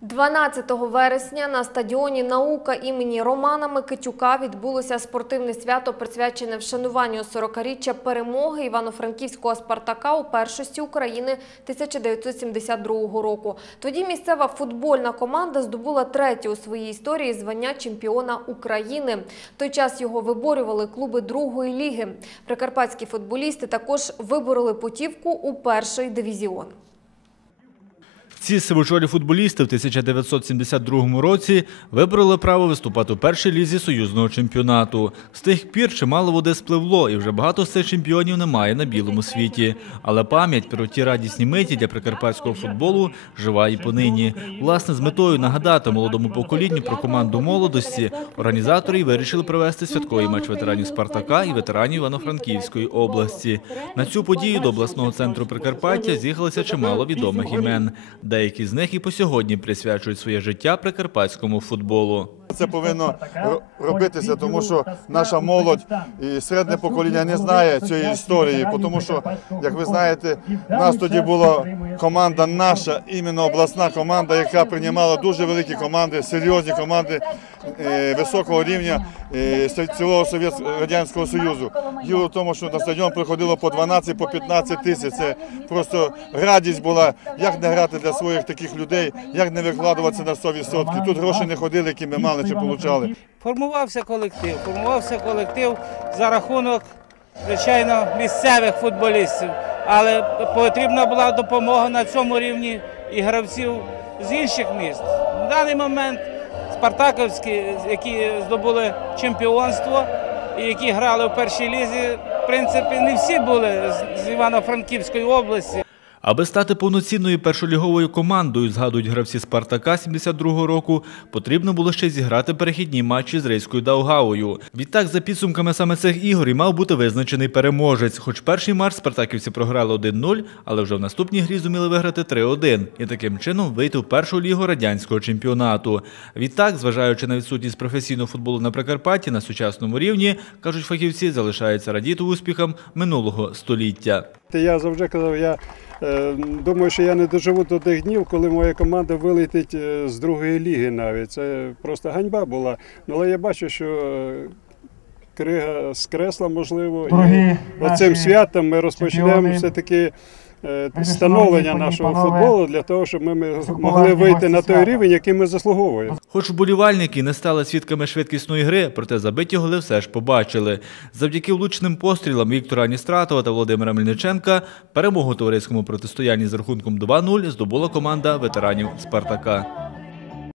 12 вересня на стадіоні Наука імені Романа Микитюка відбулося спортивне свято, присвячене вшануванню 40-річчя перемоги Івано-Франківського Спартака у першості України 1972 року. Тоді місцева футбольна команда здобула третє у своїй історії звання чемпіона України. Той час його виборювали клуби другої ліги. Прикарпатські футболісти також вибороли путівку у перший дивізіон. Ці сивочолі футболісти в 1972 році вибрали право виступати у першій лізі союзного чемпіонату. З тих пір чимало води спливло, і вже багато з цих чемпіонів немає на білому світі. Але пам'ять про ті радісні миті для прикарпатського футболу жива і понині. Власне, з метою нагадати молодому поколінню про команду молодості, організатори вирішили провести святковий матч ветеранів Спартака і ветеранів Івано-Франківської області. На цю подію до обласного центру Прикарпаття з'їхалося чимало відомих імен. Деякі з них і по сьогодні присвячують своє життя прикарпатському футболу. Це повинно робитися, тому що наша молодь і середнє покоління не знає цієї історії. Тому що, як ви знаєте, в нас тоді була команда наша, іменно обласна команда, яка приймала дуже великі команди, серйозні команди е, високого рівня е, цілого радянського союзу. Діло в тому, що на стадіон приходило по 12 по 15 тисяч. Це просто радість була, як не грати для своїх таких людей, як не викладуватися на 100%. Тут гроші не ходили, які ми мали чи получали. Формувався колектив. Формувався колектив за рахунок, звичайно, місцевих футболістів. Але потрібна була допомога на цьому рівні і гравців з інших міст. На даний момент спартаковські, які здобули чемпіонство і які грали в першій лізі, в принципі, не всі були з Івано-Франківської області. Аби стати повноцінною першоліговою командою, згадують гравці Спартака 72-го року, потрібно було ще зіграти перехідні матчі з Рейською Даугавою. Відтак, за підсумками саме цих ігор, і мав бути визначений переможець. Хоч перший матч спартаківці програли 1-0, але вже в наступній грі зуміли виграти 3-1 і таким чином вийти в першу лігу радянського чемпіонату. Відтак, зважаючи на відсутність професійного футболу на Прикарпатті на сучасному рівні, кажуть фахівці, залишається радіти успіхам минулого століття. Я завжди казав, я думаю, що я не доживу до тих днів, коли моя команда вилетить е, з другої ліги навіть. Це просто ганьба була. Ну, Але я бачу, що е, крига скресла, можливо, і оцим святом ми розпочнемо все-таки. Е, Становлення нашого футболу для того, щоб ми- ми могли вийти на той рівень, який ми заслуговуємо. Хоч вболівальники не стали свідками швидкісної гри, проте забиті голи все ж побачили. Завдяки влучним пострілам Віктора Аністратова та Володимира Мельниченка перемогу у товариському протистоянні з рахунком 2-0 здобула команда ветеранів Спартака.